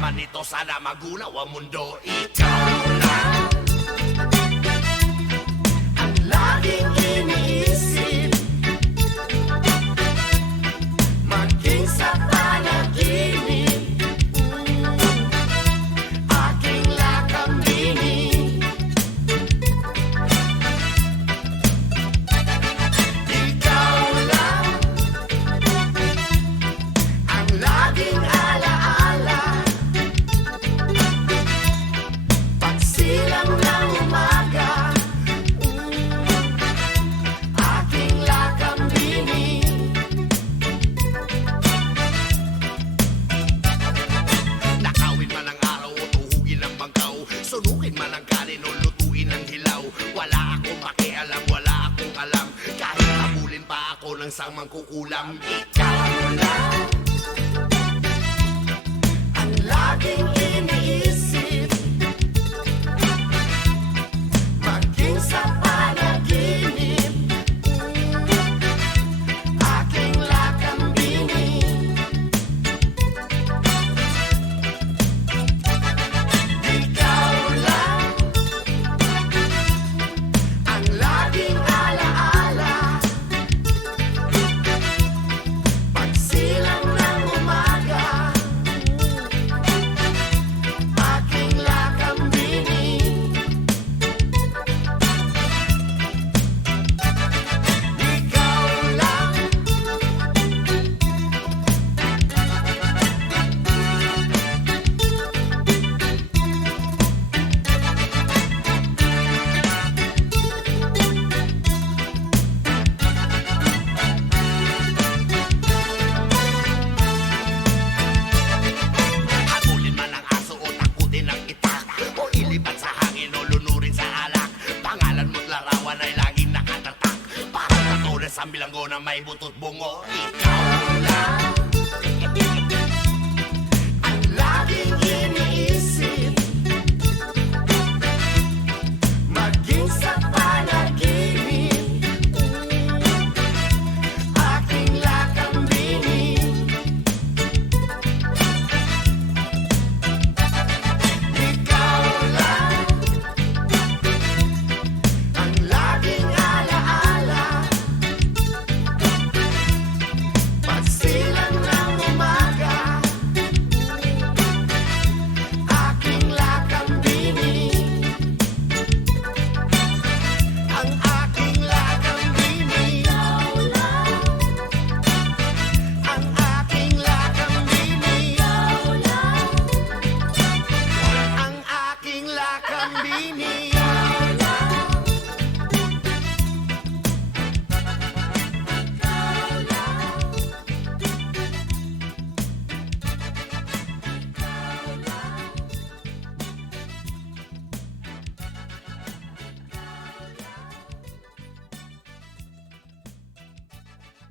man ito, sana magunaw ang mundo. Ikaw lang ang laging iniisip, maging sa panaginip. Aking lakambini, ikaw lang ang laging alaala, pagsilang ng umaga. Aking lakambini, nakawin man ang araw o tuhugin ang bangkaw, sunukin man ang kanin o lutuin ang hilaw. Wala akong pakialam, wala akong alam, kahit habulin pa ako ng samang kukulam.